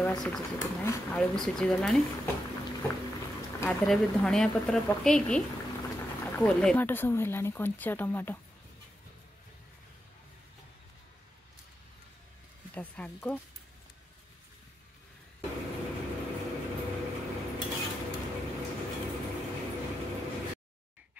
देखीदे सिझी कि ना आलू भी सिझीगला आधे भी धनिया पत्र पकईकी ओल्हे टमाटो सब है कंचा टमाटो शाग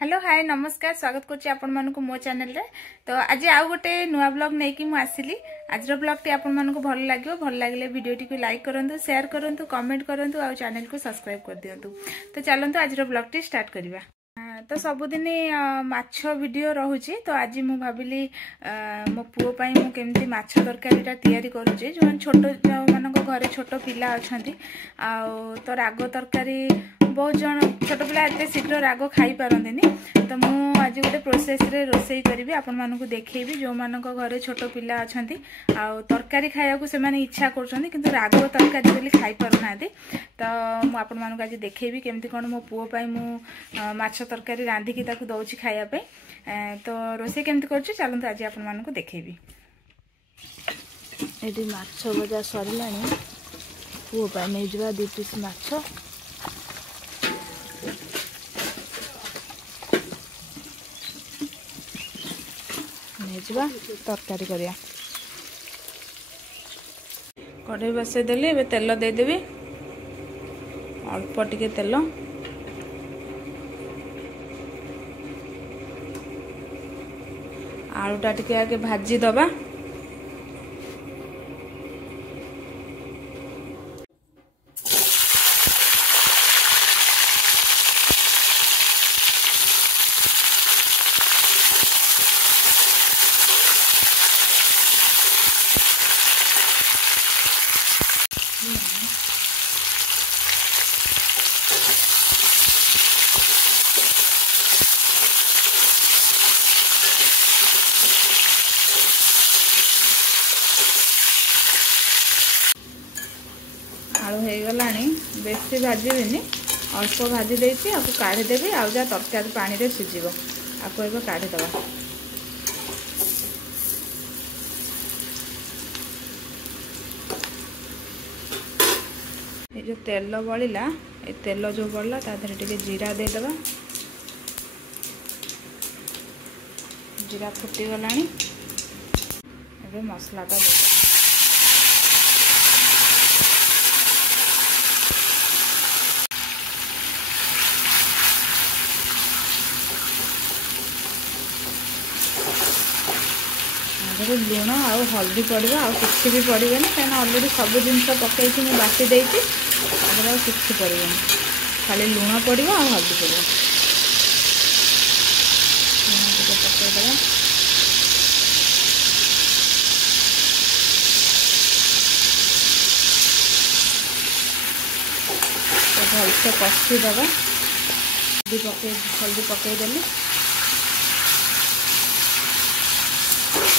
हेलो हाय नमस्कार स्वागत करुच्ची आपण मानक मो चैनल रे। तो आज आउ गोटे नुआ ब्लॉग नहीं कि आसिली आज ब्लॉग टी आपण मानक भल लगे वीडियो को लाइक करंतु शेयर करंतु कमेंट करंतु आ चैनल को सब्सक्राइब कर दियंतु। तो चलंतु आज ब्लॉग टी स्टार्ट करिबा। तो सबुदिन माछ वीडियो रोचे तो आज मु भाविली मो पुओ पाई मु केमती माछ तरकारीटा तैयारी करूचे जो छोट मानक घरे छोट पिला अछंती आ तो राग तरकारी बहुत जन छोट पिला एते शीघ्र राग खाई पारंतिनी। तो मु आज गोटे प्रोसेस रे रोसई करी आपण मानक देखैबी जो मानक घरे छोट पिला अछंती आ तरकारी खाया को से माने इच्छा करछंती किंतु राग तरकारी बोली खाई पारुनांती। तो मु आपण मानक आज देखैबी केमती कोन मो पुओ पाई मु माछ तरकारी रांधिकी ताकू दउची खाया पे। तो रोसई केमती करछु चलंतु आज आपण मानक देखैबी। एडी माछ भजा सरिलानी पुओ पाई नै जवा 2 पीस माछ नेजवा तरकारी करिया। कढ़ई बसई देली एबे तेल दे देबी अल्प टिके तेल आलूटा टिके आगे भाजी दबा आलू हो गलानी बेसी भाजबिनी अल्प भाजी देती आपको काढ़ीदेवी आ जा तरकारी पानी रे सिझिब आपको एबे काढ़ीदबा। ये जो तेल बलिला ए तेल जो बड़ला ता धरे टिके जीरा दे दबा। जीरा फुटी गलानी एबे मसलाटा दे लुण आ हल्दी पड़ो आ कि भी पड़ेनि कहीं अलरेडी सब जिन पकई बाटी देती कि पड़ेनि खाली लुण पड़ो आ हल्दी पड़ो पकईदे भलसे कषीदबा हल्दी पकईदेली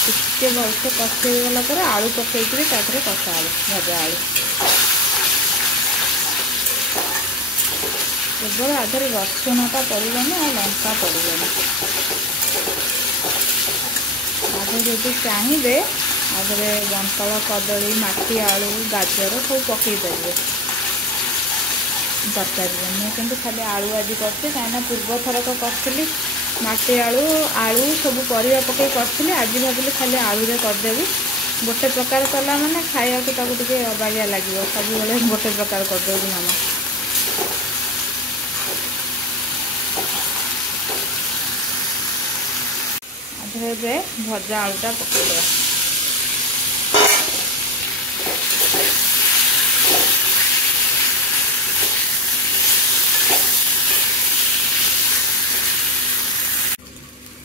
टिके भलसे कषीगला आलू पकईकरी कषा आलू भजा आलू केवल आधे रसुणटा पड़ोनी आ लंका पड़ोनी आधे जब चाहिए आधे बंतल कदली माटी आलू गाजर सब पकई पारे तरकारी मुझे खाली आलू आज कहीं पूर्व थरक करी माटी आलू आलू सब परिया पकई करी आज भाविली खाली आलू रे करदेवी गोटे प्रकार कला माने खाया को अबागिया लगे सब बेले गोटे प्रकार करदेवी मामा। आधे भजा आलूटा पकईदे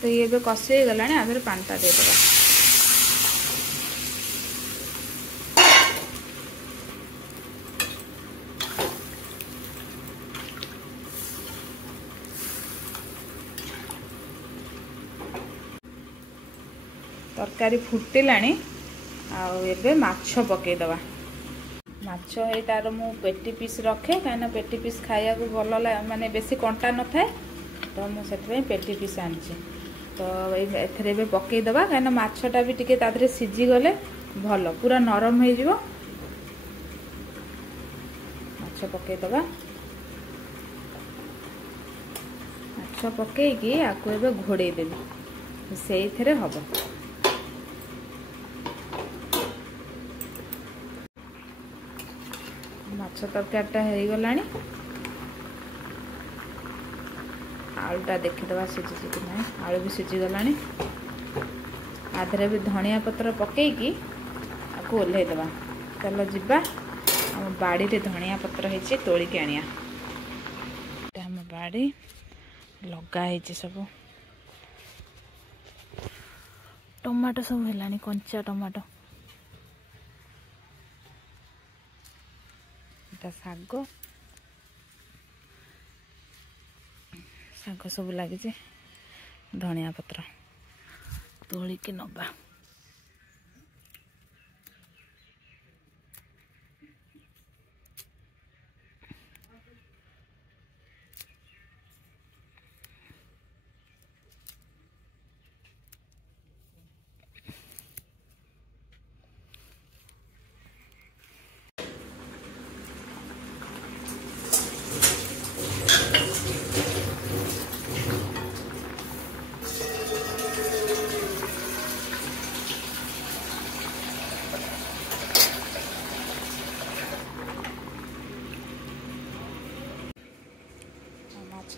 तो ये कषी गला आधे पानीटा देदेगा। तरकारी फुटिलानी आबे माछ पकईदबा। माछ है तार मु पेटी पीस रखे कहीं पेटी पीस खाया को भल माने बेसी कंटा न थाए तो मुझे पेटी पीस आनी। तो ये पकईदबा कहीं माछटा भी टिके तादरे सिझी गले भल पूरा नरम हो माछ पकईदबा माछ पकईकी आपको एबे घोड़े देबी से हम माछ तरकारीटा हो गला आलूटा देखीदबा सीझी कि ना आलू भी सीझीगला आधे भी धनिया पत्र पकईकी आपको ओल्लैदबा चलो जीवा आम बाड़ी रे धनिया पत्र है तोलिकी आनिया आम बाड़ी लगाई सब टमाटो सब है कंचा टमाटो शाग शाग सब लगी धनिया पत्र तोलिकी नबा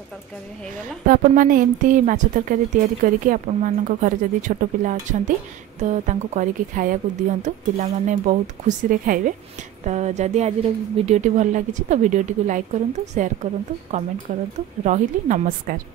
तरकारी हो गला तो आपण माने एमती माछ तरकारी तैयारी करके आपण मानक घर जदी छोट पिला अछंती तो तांको करके खाया को दियंतु पिला माने बहुत खुशी रे खाइबे। तो जदी आज वीडियोटी भल लागी तो वीडियोटी को लाइक करंतु शेयर करंतु कमेंट करंतु रहिली नमस्कार।